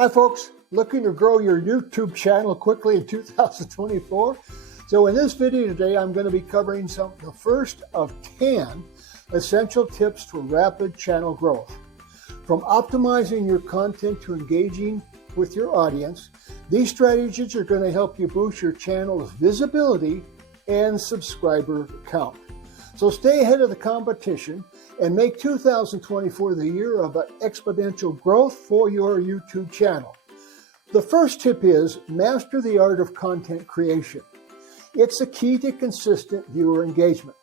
Hi folks, looking to grow your YouTube channel quickly in 2024? So in this video today, I'm going to be covering the first of 10 essential tips for rapid channel growth. From optimizing your content to engaging with your audience, these strategies are going to help you boost your channel's visibility and subscriber count. So stay ahead of the competition and make 2024 the year of exponential growth for your YouTube channel. The first tip is master the art of content creation. It's the key to consistent viewer engagement.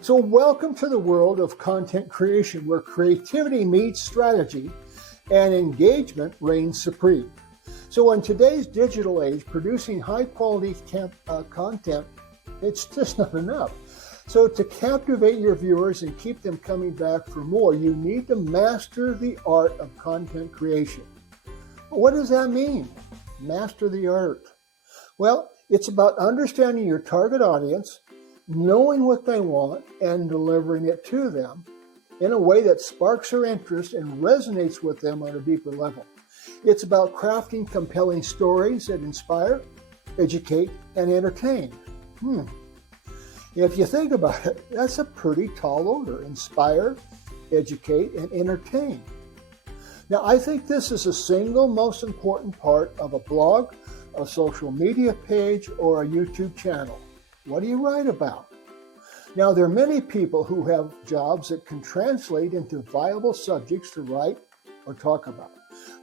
So welcome to the world of content creation, where creativity meets strategy and engagement reigns supreme. So in today's digital age, producing high quality content, it's just not enough. So to captivate your viewers and keep them coming back for more, you need to master the art of content creation. What does that mean? Master the art. Well, it's about understanding your target audience, knowing what they want, and delivering it to them in a way that sparks their interest and resonates with them on a deeper level. It's about crafting compelling stories that inspire, educate, and entertain. If you think about it, that's a pretty tall order: inspire, educate, and entertain. Now, I think this is the single most important part of a blog, a social media page, or a YouTube channel. What do you write about? Now, there are many people who have jobs that can translate into viable subjects to write or talk about.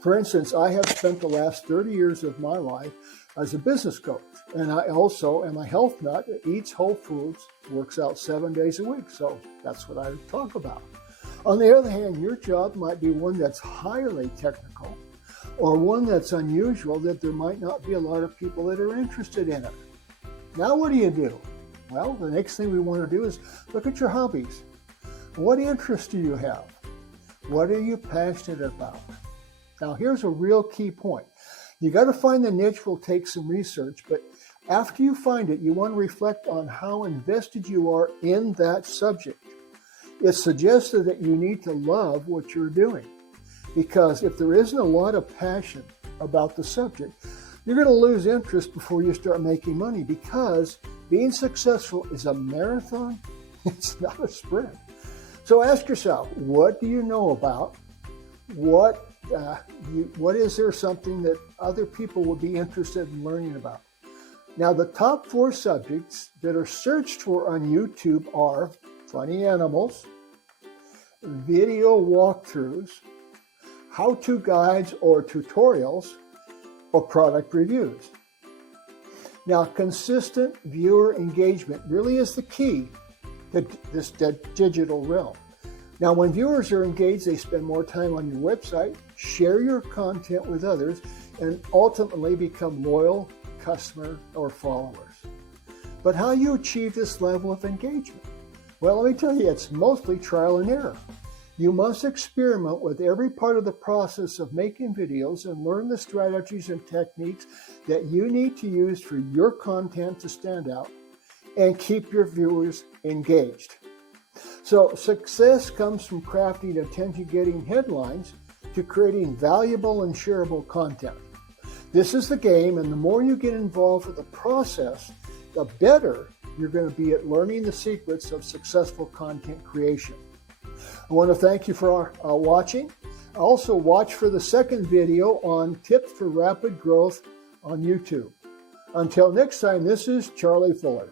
For instance, I have spent the last 30 years of my life as a business coach, and I also am a health nut that eats whole foods, works out 7 days a week, so that's what I talk about. On the other hand, your job might be one that's highly technical, or one that's unusual that there might not be a lot of people that are interested in it. Now what do? Well, the next thing we want to do is look at your hobbies. What interests do you have? What are you passionate about? Now here's a real key point. You got to find the niche. Will take some research, but after you find it, you want to reflect on how invested you are in that subject. It's suggested that you need to love what you're doing, because if there isn't a lot of passion about the subject, you're going to lose interest before you start making money, because being successful is a marathon. It's not a sprint. So ask yourself, what do you know about? What is there something that other people will be interested in learning about? Now, the top 4 subjects that are searched for on YouTube are funny animals, video walkthroughs, how-to guides or tutorials, or product reviews. Now, consistent viewer engagement really is the key to this digital realm. Now, when viewers are engaged, they spend more time on your website, share your content with others, and ultimately become loyal customers or followers. But how you achieve this level of engagement? Well, let me tell you, it's mostly trial and error. You must experiment with every part of the process of making videos and learn the strategies and techniques that you need to use for your content to stand out and keep your viewers engaged. So success comes from crafting attention-getting headlines to creating valuable and shareable content. This is the game, and the more you get involved with the process, the better you're going to be at learning the secrets of successful content creation. I want to thank you for watching. Also, watch for the second video on tips for rapid growth on YouTube. Until next time, this is Charlie Fuller.